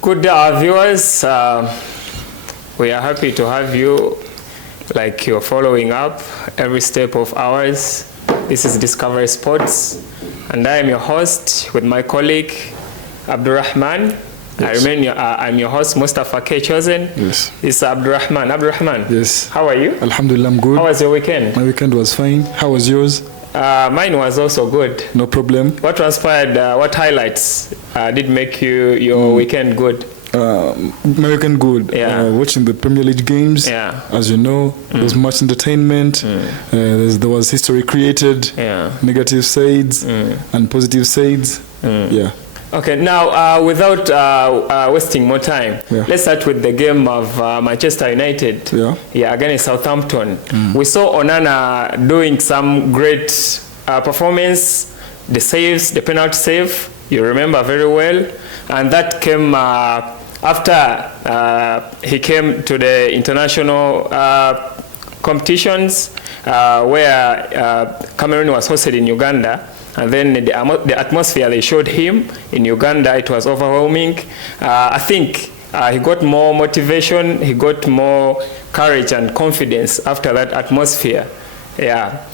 Good viewers, we are happy to have you, like you're following up every step of ours. This is Discovery Sports, and I am your host with my colleague, Abdurrahman. Yes. I'm your host, Mustafa K. Chosen. Yes. It's Abdurrahman. Abdurrahman. Yes. How are you? Alhamdulillah, I'm good. How was your weekend? My weekend was fine. How was yours? Mine was also good. No problem. What transpired, what highlights did make your weekend good? My weekend good. Yeah. Watching the Premier League games. Yeah. As you know, there was much entertainment. There was history created. Yeah. Negative sides and positive sides. Yeah. Okay, now without wasting more time, let's start with the game of Manchester United against Southampton. We saw Onana doing some great performance, the saves, the penalty save, you remember very well, and that came after he came to the international competitions where Cameroon was hosted in Uganda. And then the atmosphere they showed him in Uganda, it was overwhelming. I think he got more motivation, he got more courage and confidence after that atmosphere. Yeah.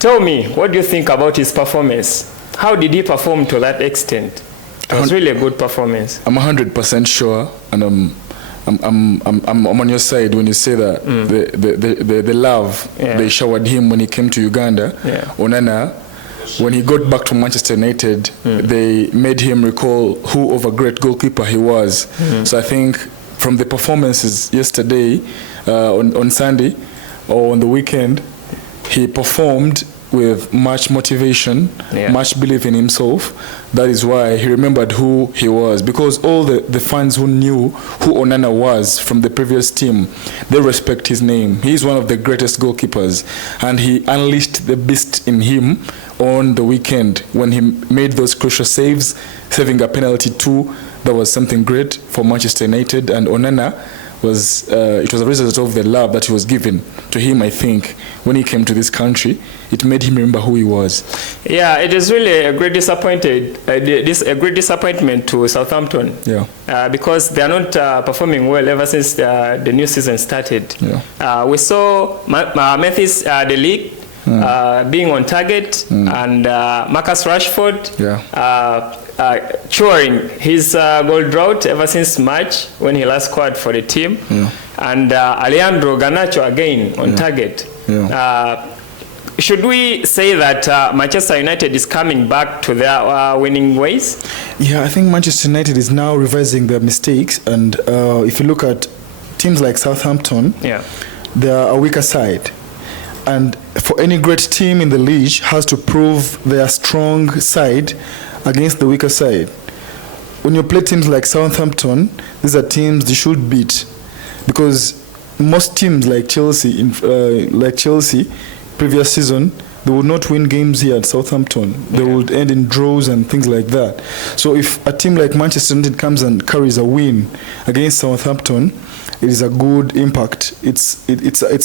Tell me, what do you think about his performance? How did he perform to that extent? It was really a good performance. I'm 100% sure, and I'm on your side when you say that the love they showered him when he came to Uganda. Onana, when he got back to Manchester United, they made him recall who of a great goalkeeper he was. So I think from the performances yesterday, on Sunday, or on the weekend, he performed with much motivation, much belief in himself. That is why he remembered who he was. Because all the fans who knew who Onana was from the previous team, they respect his name. He is one of the greatest goalkeepers. And he unleashed the beast in him on the weekend when he made those crucial saves, saving a penalty too. That was something great for Manchester United. And Onana was it was a result of the love that he was given to him. I think when he came to this country, it made him remember who he was. Yeah, it is really a great disappointment to Southampton. Because they are not performing well ever since the new season started. We saw Memphis the league being on target, and Marcus Rashford chewing his goal drought ever since March when he last scored for the team, and Alejandro Garnacho again on target. Should we say that Manchester United is coming back to their winning ways? Yeah, I think Manchester United is now revising their mistakes, and if you look at teams like Southampton, they are a weaker side. And for any great team in the league has to prove their strong side against the weaker side. When you play teams like Southampton, these are teams they should beat, because most teams like Chelsea, previous season, they would not win games here at Southampton. They would end in draws and things like that. So if a team like Manchester United comes and carries a win against Southampton, it is a good impact. It's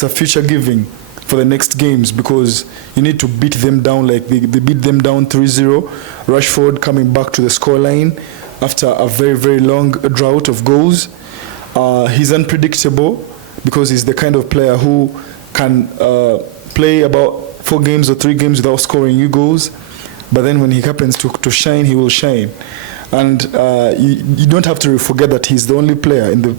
a future giving for the next games, because you need to beat them down like they beat them down 3-0. Rashford coming back to the scoreline after a very, very long drought of goals. He's unpredictable because he's the kind of player who can play about 4 games or 3 games without scoring new goals. But then when he happens to shine, he will shine. And you don't have to forget that he's the only player in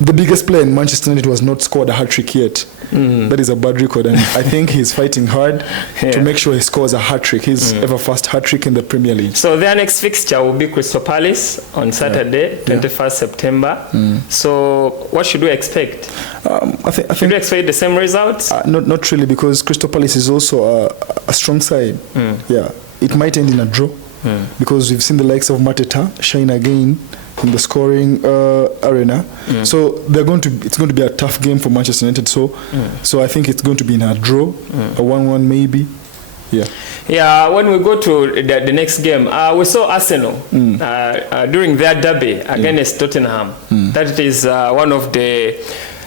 the biggest player in Manchester United who has not scored a hat-trick yet. That is a bad record, and I think he's fighting hard to make sure he scores a hat-trick, his ever first hat-trick in the Premier League. So their next fixture will be Crystal Palace on Saturday, 21st September. So what should we expect? I think should we expect the same results? Not really, because Crystal Palace is also a strong side. It might end in a draw, because we've seen the likes of Mateta shine again in the scoring arena. So it's going to be a tough game for Manchester United. So I think it's going to be in a draw, a 1-1 maybe. When we go to the next game, we saw Arsenal during their derby against Tottenham. That is one of the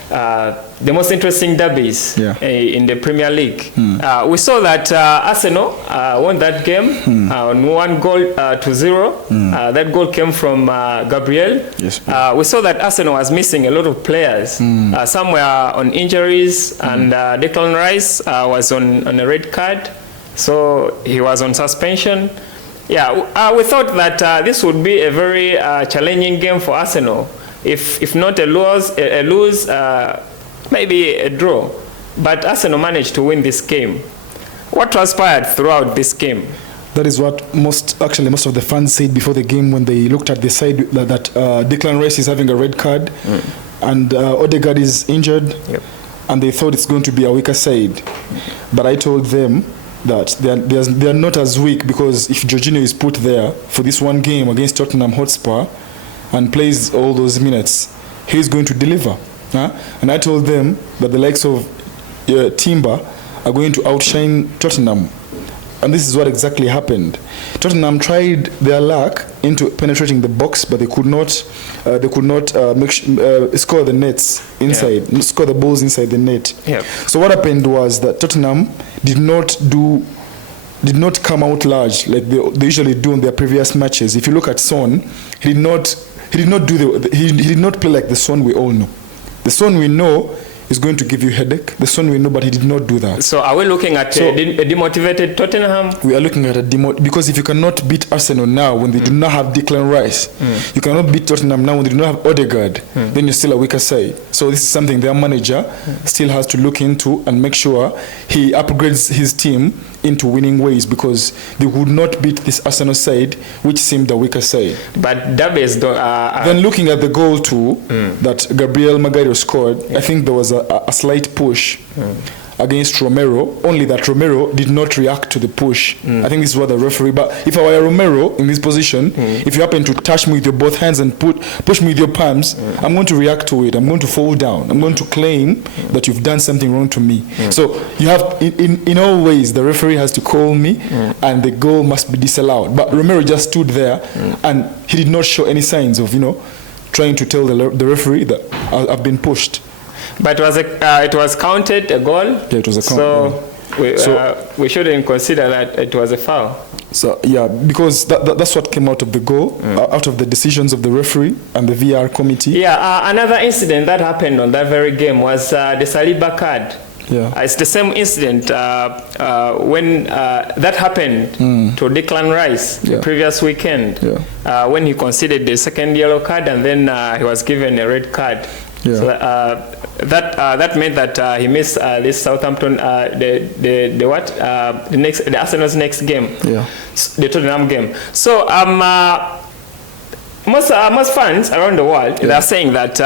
the most interesting derbies in the Premier League. We saw that Arsenal won that game on 1-0. That goal came from Gabriel. Yes, we saw that Arsenal was missing a lot of players. Some were on injuries, and Declan Rice was on a red card, so he was on suspension. Yeah, we thought that this would be a very challenging game for Arsenal. If not a lose, maybe a draw. But Arsenal managed to win this game. What transpired throughout this game? That is what most of the fans said before the game when they looked at the side that Declan Rice is having a red card and Odegaard is injured, and they thought it's going to be a weaker side. But I told them that they are not as weak, because if Jorginho is put there for this one game against Tottenham Hotspur and plays all those minutes, he's going to deliver. And I told them that the likes of Timber are going to outshine Tottenham. And this is what exactly happened. Tottenham tried their luck into penetrating the box, but they could not score the nets inside, score the balls inside the net. So what happened was that Tottenham did not come out large like they usually do in their previous matches. If you look at Son, he did not play like the Son we all know. The Son we know is going to give you headache. The Son we know, but he did not do that. So are we looking at a demotivated Tottenham? We are looking at because if you cannot beat Arsenal now when they do not have Declan Rice, you cannot beat Tottenham now when they do not have Odegaard, then you're still a weaker side. So this is something their manager still has to look into and make sure he upgrades his team into winning ways, because they would not beat this Arsenal side, which seemed the weaker side. But derbies then looking at the goal too that Gabriel Magalhaes scored, I think there was a slight push against Romero, only that Romero did not react to the push. I think this is what the referee, but if I were Romero in this position, if you happen to touch me with your both hands and push me with your palms, I'm going to react to it. I'm going to fall down. I'm going to claim that you've done something wrong to me. So you have, in all ways, the referee has to call me and the goal must be disallowed. But Romero just stood there and he did not show any signs of, trying to tell the referee that I've been pushed. But it was counted a goal. Yeah, it was a count. So we shouldn't consider that it was a foul. So because that's what came out of the goal, out of the decisions of the referee and the VR committee. Yeah, another incident that happened on that very game was the Saliba card. Yeah, it's the same incident when that happened to Declan Rice the previous weekend, when he conceded the second yellow card and then he was given a red card. So that meant that he missed this Southampton the Arsenal's next game, the Tottenham game. So most fans around the world they are saying that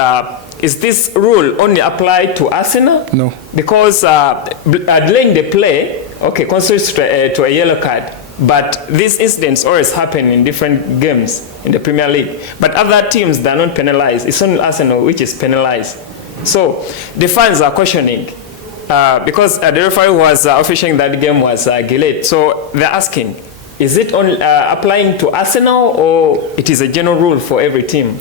is this rule only applied to Arsenal? No, because delaying the play constitutes to a yellow card. But these incidents always happen in different games in the Premier League. But other teams, they are not penalized. It's only Arsenal which is penalized. So the fans are questioning because the referee who was officiating that game was Gillette. So they're asking, is it only applying to Arsenal or it is a general rule for every team?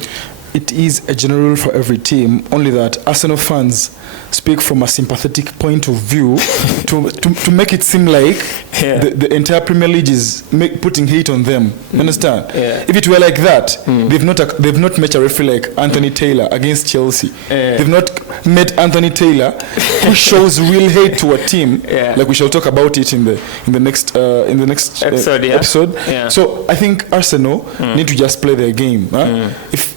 It is a general rule for every team, only that Arsenal fans speak from a sympathetic point of view to make it seem like the entire Premier League is putting hate on them. Understand? If it were like that, they've not met a referee like Anthony Taylor against Chelsea. They've not met Anthony Taylor, who shows real hate to a team. Like we shall talk about it in the next episode. So I think Arsenal need to just play their game.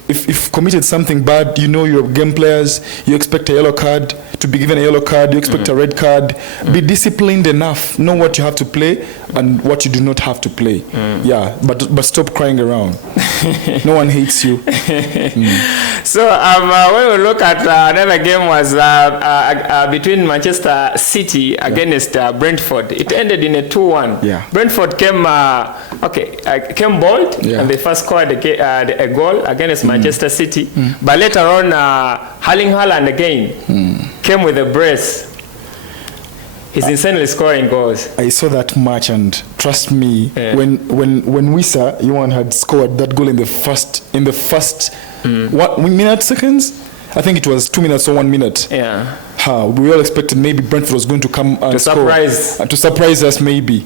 If committed something bad, your game players, you expect a yellow card, to be given a yellow card, you expect a red card. Be disciplined enough, know what you have to play and what you do not have to play. But stop crying around. No one hates you. So when we look at another game was between Manchester City against Brentford. It ended in a 2-1. Brentford came bold and they first scored a goal against Manchester City. But later on, Erling Haaland again came with a brace. He's insanely scoring goals. I saw that match, and trust me, when Wissa Johan had scored that goal in the first seconds, I think it was 2 minutes or 1 minute. Yeah. We all expected maybe Brentford was going to come and to surprise us maybe.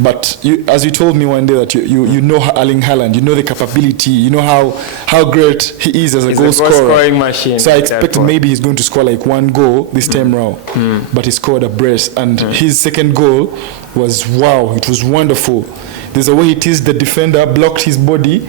But as you told me one day that you know Erling Haaland, you know the capability, you know how great he is as a goal scorer. Scoring machine. So I expected maybe he's going to score like 1 goal this time round. But he scored a brace, and his second goal was wow, it was wonderful. There's a way he teased the defender, blocked his body,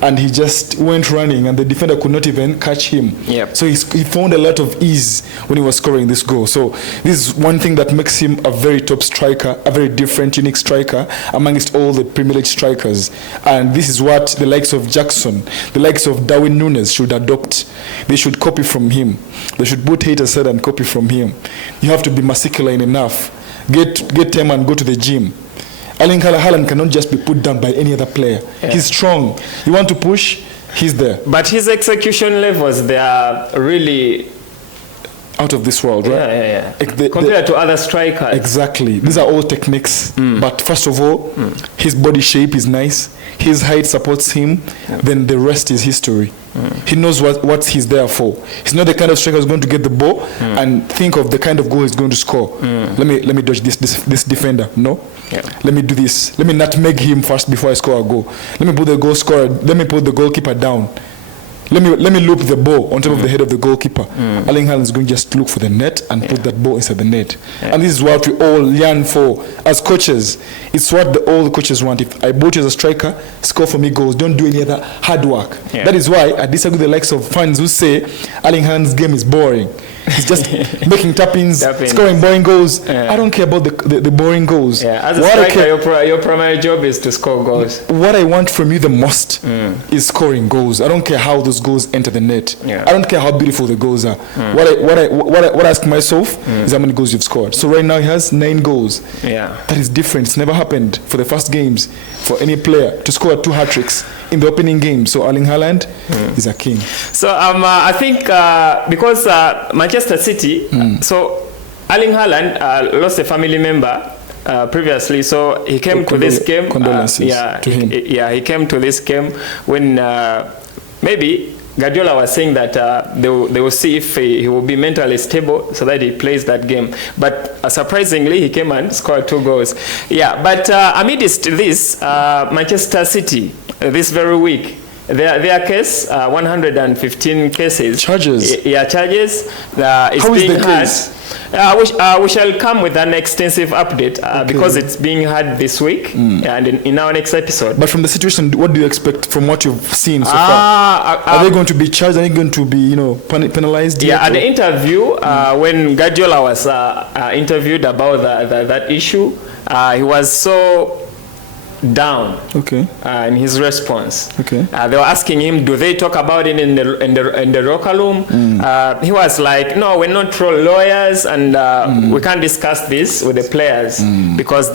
and he just went running, and the defender could not even catch him. Yep. So he found a lot of ease when he was scoring this goal. So this is one thing that makes him a very top striker, a very different, unique striker amongst all the Premier League strikers. And this is what the likes of Jackson, the likes of Darwin Núñez should adopt. They should copy from him. They should put hate aside and copy from him. You have to be masculine enough. Get time and go to the gym. Erling Haaland cannot just be put down by any other player. Yeah. He's strong. You want to push, he's there. But his execution levels, they are really out of this world, right? Yeah. Compared to other strikers. Exactly. These are all techniques. But first of all, his body shape is nice. His height supports him. Then the rest is history. He knows what he's there for. He's not the kind of striker who's going to get the ball and think of the kind of goal he's going to score. Let me dodge this defender. No. Yeah. Let me do this. Let me nutmeg him first before I score a goal. Let me put the goal scorer. Let me put the goalkeeper down. Let me loop the ball on top of the head of the goalkeeper. Erling Haaland is going to just look for the net and put that ball inside the net. And this is what we all yearn for as coaches. It's what all the coaches want. If I bought you as a striker, score for me goals. Don't do any other hard work. That is why I disagree with the likes of fans who say Erling Haaland's game is boring. He's just making tap-ins, scoring boring goals. I don't care about the boring goals. As a striker, your primary job is to score goals. What I want from you the most is scoring goals. I don't care how those goals enter the net. I don't care how beautiful the goals are. What I ask myself is how many goals you've scored. So right now he has 9 goals. That is different. It's never happened for the first games for any player to score 2 hat-tricks in the opening game. So Erling Haaland is a king. So I think because Manchester City, so Erling Haaland lost a family member previously, so he came to this game. Condolences to him. He came to this game when maybe Guardiola was saying that they will see if he will be mentally stable so that he plays that game. But surprisingly, he came and scored 2 goals. But amidst this, Manchester City, this very week, their case, 115 cases. Charges. Charges. How is the case? We shall come with an extensive update because it's being heard this week and in our next episode. But from the situation, what do you expect from what you've seen so far? Are they going to be charged? Are they going to be, penalized? At the interview, when Guardiola was interviewed about that issue, he was so down in his response. They were asking him, do they talk about it in the locker room? He was like, no, we're not lawyers, and we can't discuss this with the players because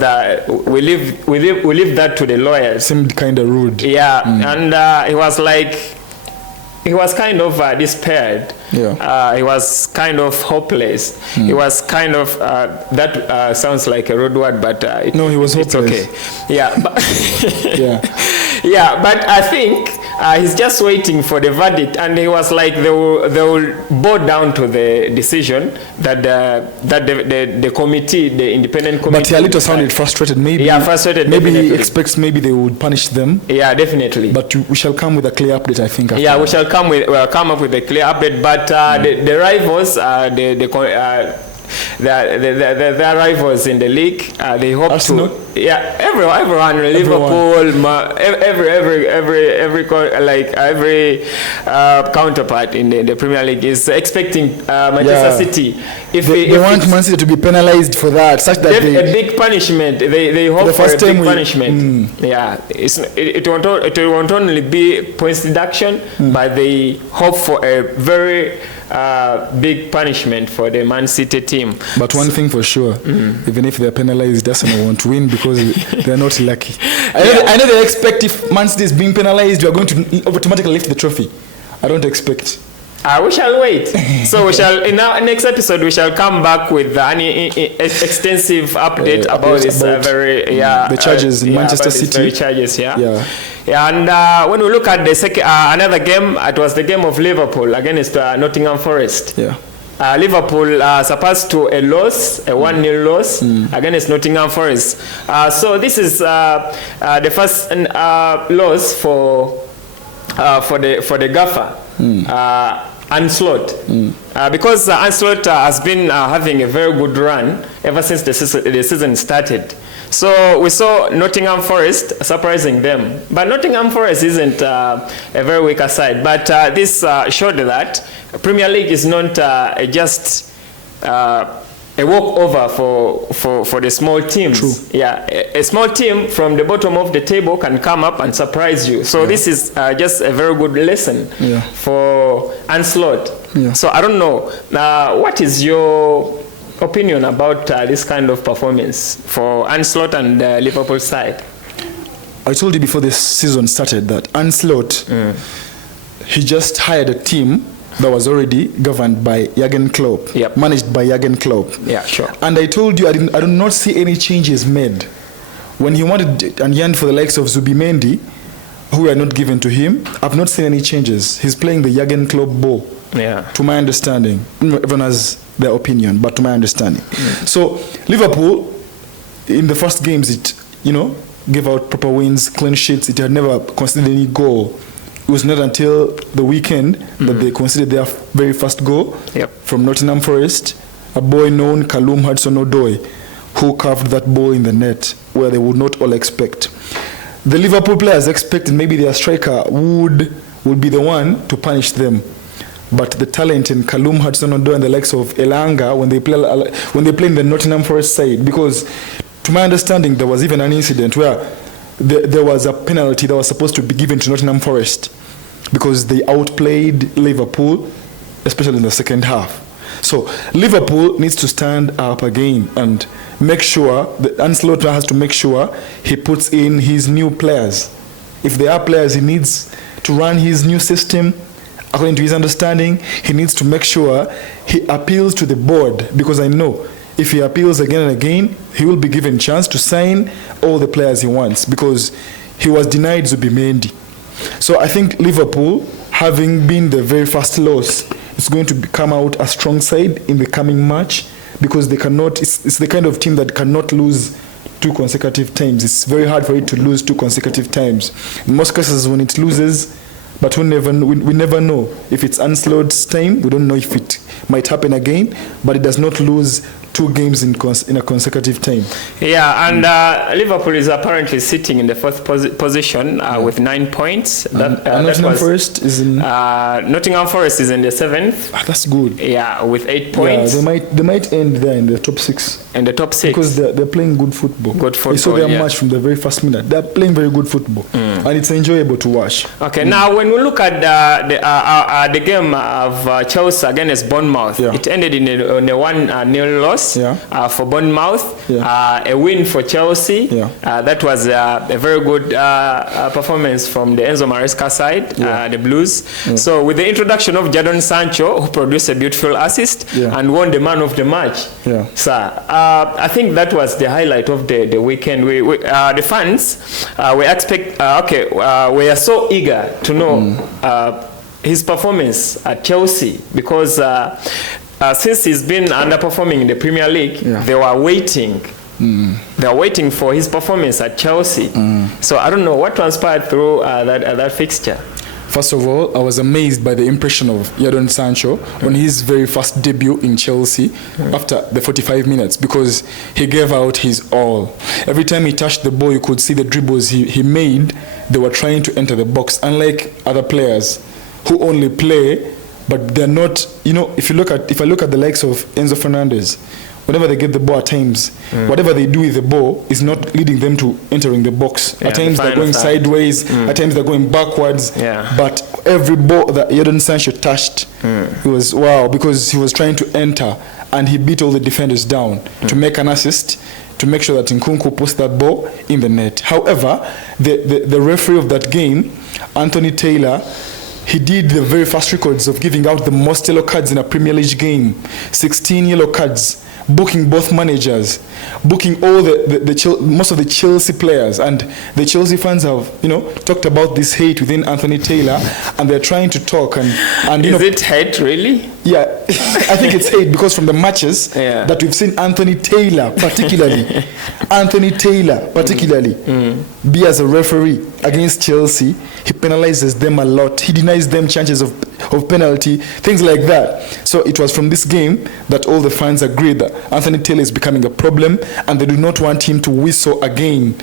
we leave that to the lawyers. Seemed kind of rude. And he was like, he was kind of despaired. He was kind of hopeless. He was kind of that sounds like a rude word, but no, he was hopeless. It's okay. But I think he's just waiting for the verdict, and he was like they will bow down to the decision that the committee, the independent committee. But he a little sounded frustrated. Maybe frustrated. Maybe he expects maybe they would punish them. Definitely. But we shall come with a clear update, I think. We shall come up with a clear update. But the rivals, the rivals in the league, they hope Arsenal? to. Everyone, Liverpool, every counterpart in the Premier League is expecting Manchester City. If they want Man City to be penalized for that, such that a big punishment. They hope for a big punishment. It won't only be points deduction, but they hope for a very big punishment for the Man City team. But one thing for sure, even if they're penalized, Arsenal won't win because they're not lucky. I know they expect if Man City is being penalized, you are going to automatically lift the trophy. I don't expect. We shall wait. So we shall, in our next episode, we shall come back with an extensive update about this the charges in Manchester City. Very charges, and when we look at the second, another game, it was the game of Liverpool against Nottingham Forest. Yeah. Liverpool surpassed to a loss, a 1-0 loss against Nottingham Forest. So this is the first loss for the gaffer. Ancelotti, because Ancelotti has been having a very good run ever since the season started. So we saw Nottingham Forest surprising them, but Nottingham Forest isn't a very weaker side. But this showed that Premier League is not just a walkover for the small teams. True. Yeah, a small team from the bottom of the table can come up and surprise you. So this is just a very good lesson for Ancelotti. Yeah. So I don't know. What is your opinion about this kind of performance for Ancelotti and the Liverpool side? I told you before this season started that Ancelotti, he just hired a team that was already governed by Jurgen Klopp, managed by Jurgen Klopp. Yeah, sure. And I told you I do not see any changes made. When he wanted and yearned for the likes of Zubimendi, who were not given to him, I've not seen any changes. He's playing the Jurgen Klopp ball. Yeah. To my understanding, everyone has their opinion, but to my understanding. So Liverpool, in the first games, it gave out proper wins, clean sheets. It had never conceded any goal. It was not until the weekend that they conceded their very first goal from Nottingham Forest, a boy known Callum Hudson-Odoi, who carved that ball in the net where they would not all expect. The Liverpool players expected maybe their striker would be the one to punish them. But the talent in Callum Hudson-Odoi and the likes of Elanga when they play in the Nottingham Forest side, because to my understanding there was even an incident where there was a penalty that was supposed to be given to Nottingham Forest because they outplayed Liverpool, especially in the second half. So Liverpool needs to stand up again and make sure that Ancelotti has to make sure he puts in his new players. If there are players he needs to run his new system according to his understanding, he needs to make sure he appeals to the board, because I know if he appeals again and again, he will be given chance to sign all the players he wants, because he was denied Zubimendi. So I think Liverpool, having been the very first loss, is going to come out a strong side in the coming match, because they cannot. It's the kind of team that cannot lose 2 consecutive times. It's very hard for it to lose 2 consecutive times. In most cases, when it loses, but we never know if it's Ancelotti's time. We don't know if it might happen again, but it does not lose 2 games in a consecutive time. Yeah, and Liverpool is apparently sitting in the 4th position with 9 points. Nottingham Forest is in. Nottingham Forest is in the 7th. That's good. Yeah, with 8 points. Yeah, they might end there in the top 6. In the top 6 because they're playing good football. I saw their match from the very first minute. They're playing very good football, and it's enjoyable to watch. Okay, now when we look at the game of Chelsea against Bournemouth, it ended in a 1-0 loss. For Bournemouth, a win for Chelsea. That was a very good performance from the Enzo Maresca side, the Blues. So with the introduction of Jadon Sancho, who produced a beautiful assist and won the man of the match, I think that was the highlight of the weekend. The fans, we are so eager to know his performance at Chelsea, because since he's been underperforming in the Premier League, they were waiting. They were waiting for his performance at Chelsea. So I don't know what transpired through that fixture. First of all, I was amazed by the impression of Jadon Sancho on his very first debut in Chelsea after the 45 minutes, because he gave out his all. Every time he touched the ball, you could see the dribbles he made. They were trying to enter the box, unlike other players who only play, but they're not, if I look at the likes of Enzo Fernandez, whenever they get the ball at times, whatever they do with the ball is not leading them to entering the box. At times they're going sideways, at times they're going backwards. But every ball that Jadon Sancho touched, it was wow, because he was trying to enter and he beat all the defenders down to make an assist, to make sure that Nkunku puts that ball in the net. However, the referee of that game, Anthony Taylor, he did the very fast records of giving out the most yellow cards in a Premier League game. 16 yellow cards, booking both managers, booking all most of the Chelsea players. And the Chelsea fans have, talked about this hate within Anthony Taylor, and they're trying to talk. And Is it hate, really? Yeah, I think it's hate because from the matches that we've seen Anthony Taylor particularly be as a referee against Chelsea, he penalizes them a lot. He denies them chances of penalty, things like that. So it was from this game that all the fans agreed that Anthony Taylor is becoming a problem, and they do not want him to whistle again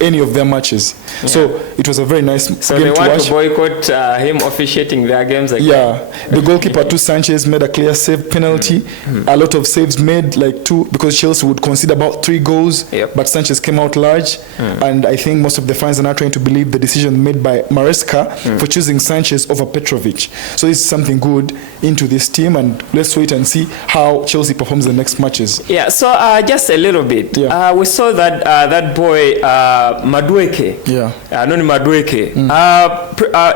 any of their matches. So it was a very nice game to watch. So they want to boycott him officiating their games again. Yeah, the goalkeeper Tu Sanchez made a clear save penalty. A lot of saves made, like 2, because Chelsea would concede about 3 goals, but Sanchez came out large. And I think most of the fans are now trying to believe the decision made by Maresca for choosing Sanchez over Petrovic. So it's something good into this team, and let's wait and see how Chelsea performs the next matches. Yeah, so just a little bit. We saw that that boy Madueke. Noni Madueke.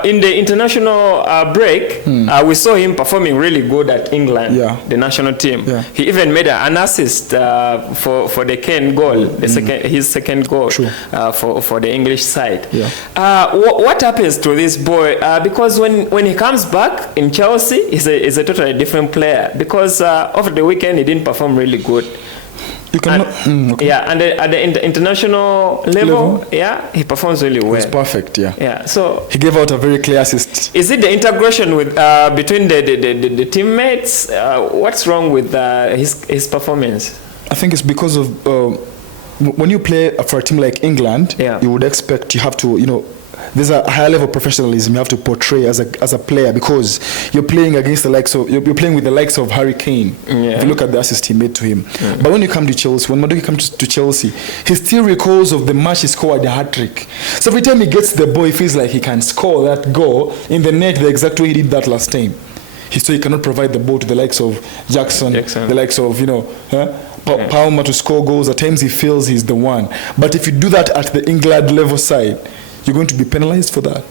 In the international break, we saw him performing really good at England, the national team. He even made an assist for the Kane goal, his second goal for the English side. What happens to this boy? Because when he comes back in Chelsea, he's a totally different player. Because over the weekend, he didn't perform really good. You cannot, and at the international level, he performs really well. It's perfect, So he gave out a very clear assist. Is it the integration with between the teammates? What's wrong with his performance? I think it's because of when you play for a team like England, you would expect you have to, there's a higher level of professionalism you have to portray as a player, because you're playing against the likes of you're playing with the likes of Harry Kane. If you look at the assist he made to him. But when you come to Chelsea, when Madueke comes to Chelsea, he still recalls of the match he scored a hat-trick. So every time he gets the ball, he feels like he can score that goal in the net the exact way he did that last time. So he cannot provide the ball to the likes of Jackson. The likes of Palmer to score goals. At times he feels he's the one. But if you do that at the England level side, you're going to be penalized for that.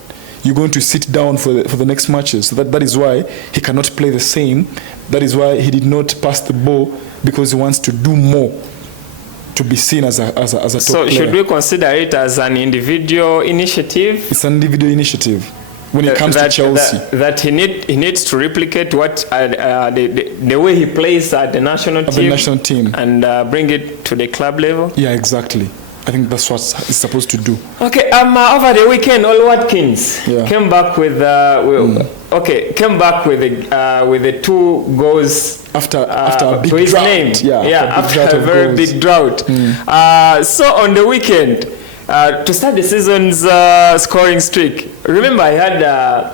You're going to sit down for the next matches. So that is why he cannot play the same. That is why he did not pass the ball, because he wants to do more to be seen as a top player. So should we consider it as an individual initiative? It's an individual initiative when it comes to Chelsea. That he needs to replicate what the way he plays at the national team, and bring it to the club level. Yeah, exactly. I think that's what he's supposed to do. Okay. Over the weekend, Oli Watkins came back with the 2 goals after a big to his drought. name. After a very big drought. So on the weekend, to start the season's scoring streak, remember he had a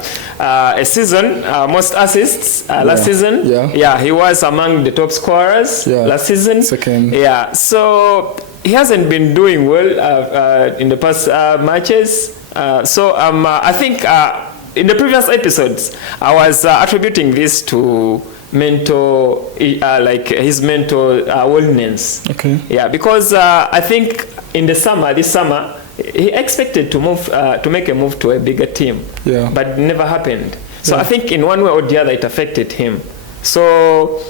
season most assists last season. He was among the top scorers last season. Second. So he hasn't been doing well in the past matches. I think in the previous episodes, I was attributing this to mental, his mental wellness. Because I think in this summer, he expected to make a move to a bigger team, but it never happened. So I think in one way or the other, it affected him. So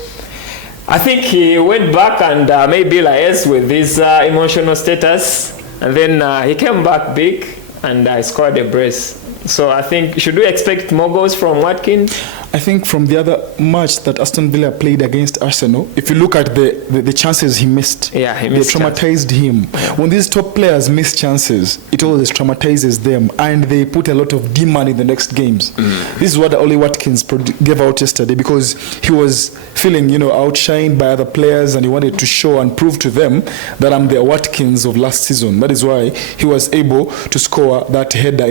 I think he went back and maybe liaised with his emotional status, and then he came back big and scored a brace. So I think, should we expect more goals from Watkins? I think from the other match that Aston Villa played against Arsenal, if you look at the chances he missed, he missed, they traumatized him. When these top players miss chances, it always traumatizes them, and they put a lot of demand in the next games. This is what Oli Watkins gave out yesterday, because he was feeling, outshined by other players, and he wanted to show and prove to them that I'm the Watkins of last season. That is why he was able to score that header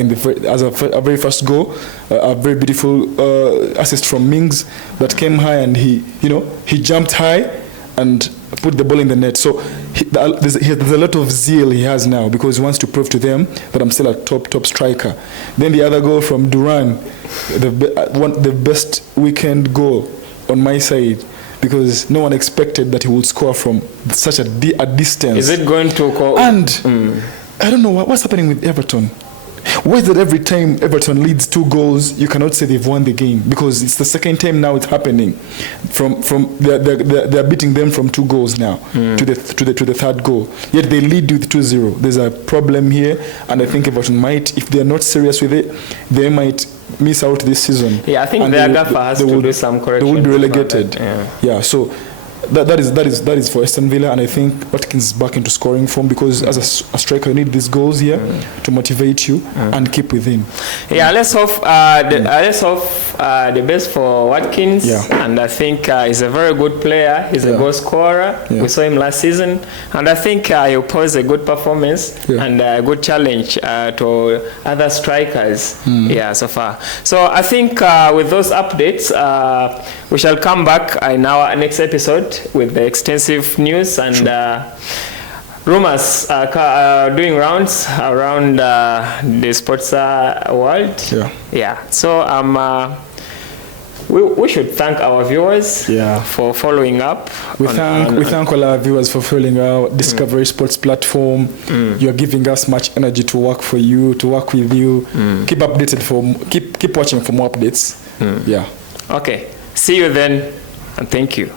as a very first goal, a very beautiful assist from Mings that came high, and he jumped high and put the ball in the net. So there's a lot of zeal he has now, because he wants to prove to them that I'm still a top striker. Then the other goal from Duran, the best weekend goal on my side, because no one expected that he would score from such a distance. Is it going to call? And I don't know what's happening with Everton. Why is that every time Everton leads 2 goals, you cannot say they've won the game? Because it's the second time now it's happening. From they're beating them from 2 goals now to the 3rd goal. Yet they lead with 2-0. There's a problem here, and I think Everton might, if they're not serious with it, they might miss out this season. Yeah, I think their gaffer has to do some correction. They will be relegated. Yeah, so that is for Aston Villa, and I think Watkins is back into scoring form, because as a striker you need these goals here to motivate you and keep with him. Yeah, let's hope the best for Watkins. And I think he's a very good player. He's a goal scorer. We saw him last season, and I think he'll pose a good performance and a good challenge to other strikers. So far. So I think with those updates, we shall come back in our next episode with the extensive news and rumors doing rounds around the sports world. So we should thank our viewers for following up. We thank all our viewers for following our Discovery Sports platform. You're giving us much energy to work for you, to work with you. Keep updated keep watching for more updates. Okay, see you then, and thank you.